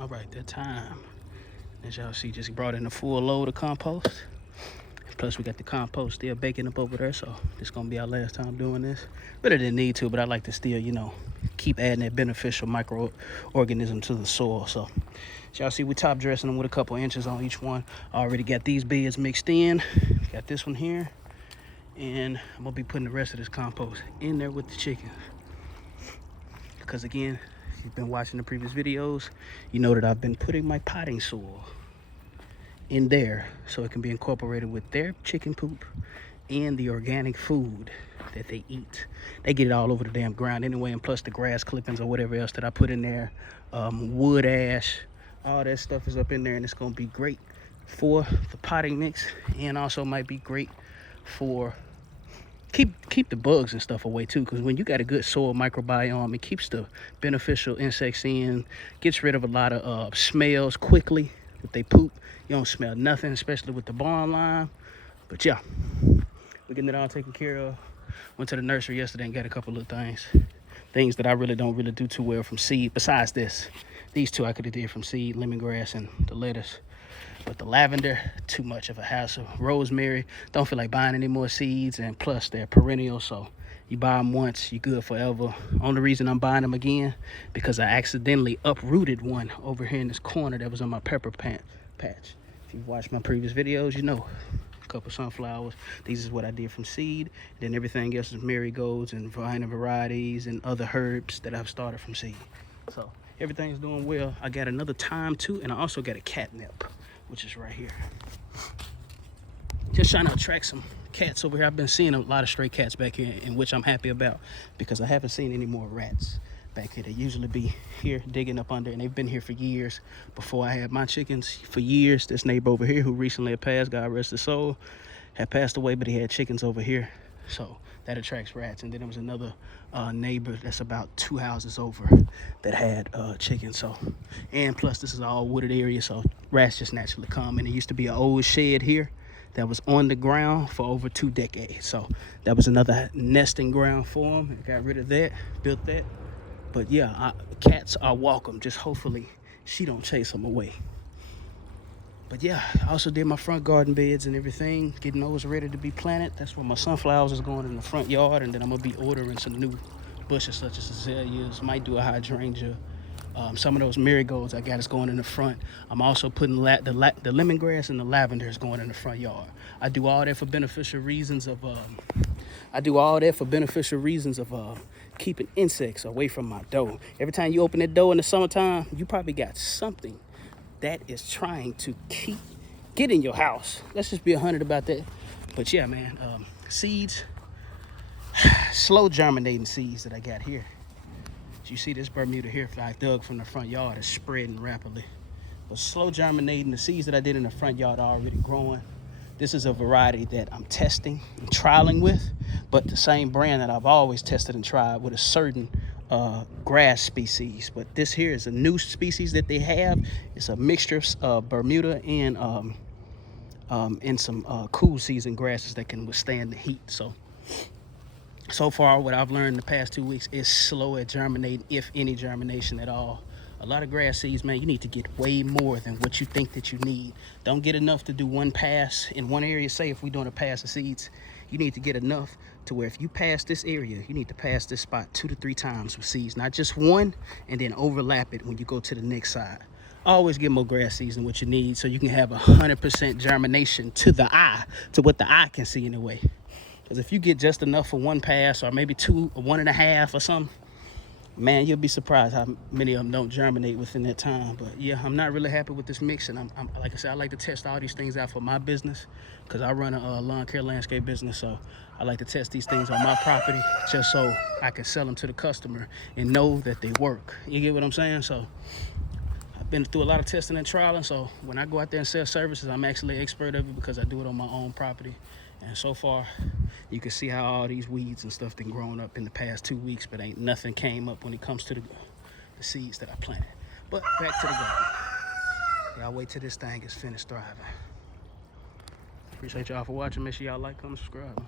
All right, that time. As y'all see, just brought in a full load of compost. Plus, we got the compost still baking up over there, so this is gonna be our last time doing this. Really didn't need to, but I like to still, keep adding that beneficial microorganism to the soil. So, as y'all see, we top dressing them with a couple inches on each one. I already got these beds mixed in. Got this one here, and I'm gonna be putting the rest of this compost in there with the chickens. Because again, if you've been watching the previous videos, you know that I've been putting my potting soil in there so it can be incorporated with their chicken poop and the organic food that they eat. They get it all over the damn ground anyway, and plus the grass clippings or whatever else that I put in there, wood ash, all that stuff is up in there, and it's gonna be great for the potting mix, and also might be great for keep the bugs and stuff away too, because when you got a good soil microbiome, it keeps the beneficial insects in, gets rid of a lot of smells quickly. If they poop, you don't smell nothing, especially with the barn lime. But yeah, we're getting it all taken care of. Went to the nursery yesterday and got a couple of things that I really don't do too well from seed. Besides these two I could have did from seed, lemongrass and the lettuce. But the lavender, too much of a hassle. Rosemary, don't feel like buying any more seeds, and plus they're perennial, so you buy them once, you're good forever. Only reason I'm buying them again, because I accidentally uprooted one over here in this corner that was on my pepper patch. If you've watched my previous videos, you know. A couple sunflowers. These is what I did from seed. Then everything else is marigolds and vine varieties and other herbs that I've started from seed. So everything's doing well. I got another thyme too, and I also got a catnip, which is right here. Just trying to attract some cats over here. I've been seeing a lot of stray cats back here, in which I'm happy about, because I haven't seen any more rats back here. They usually be here digging up under, and they've been here for years. Before I had my chickens, for years, this neighbor over here who recently had passed, God rest his soul, had passed away, but he had chickens over here. So that attracts rats. And then there was another neighbor that's about 2 houses over that had chickens. So, and plus this is all wooded area, so rats just naturally come. And it used to be an old shed here that was on the ground for over 2 decades. So that was another nesting ground for them. I got rid of that, built that. But yeah, cats are welcome. Just hopefully she don't chase them away. But yeah, I also did my front garden beds and everything, getting those ready to be planted. That's where my sunflowers is going, in the front yard, and then I'm gonna be ordering some new bushes such as azaleas, might do a hydrangea. Some of those marigolds I got is going in the front. I'm also putting the lemongrass and the lavender is going in the front yard. I do all that for beneficial reasons of keeping insects away from my dough. Every time you open that dough in the summertime, you probably got something that is trying to get in your house. Let's just be 100 about that. But yeah, man, seeds, slow germinating seeds that I got here. As you see, this Bermuda here I dug from the front yard is spreading rapidly. But slow germinating, the seeds that I did in the front yard are already growing. This is a variety that I'm testing and trialing with, but the same brand that I've always tested and tried with a certain grass species. But this here is a new species that they have. It's a mixture of Bermuda and some cool season grasses that can withstand the heat. So far what I've learned in the past 2 weeks is slow at germinating, if any germination at all. A lot of grass seeds, man, you need to get way more than what you think that you need. Don't get enough to do one pass in one area. Say if we're doing a pass of seeds, you need to get enough to where if you pass this area, you need to pass this spot 2 to 3 times with seeds, not just one, and then overlap it when you go to the next side. Always get more grass seeds than what you need, so you can have 100% germination to the eye, to what the eye can see anyway. Because if you get just enough for one pass, or maybe 2 or 1.5 or something, man, you'll be surprised how many of them don't germinate within that time. But yeah, I'm not really happy with this mix, and I'm like I said, I like to test all these things out for my business, because I run a lawn care landscape business. So I like to test these things on my property just so I can sell them to the customer and know that they work. You get what I'm saying? So I've been through a lot of testing and trialing, so when I go out there and sell services, I'm actually an expert of it because I do it on my own property. And so far, you can see how all these weeds and stuff been growing up in the past 2 weeks, but ain't nothing came up when it comes to the seeds that I planted. But back to the garden. Y'all wait till this thing is finished thriving. Appreciate y'all for watching. Make sure y'all like, comment, subscribe.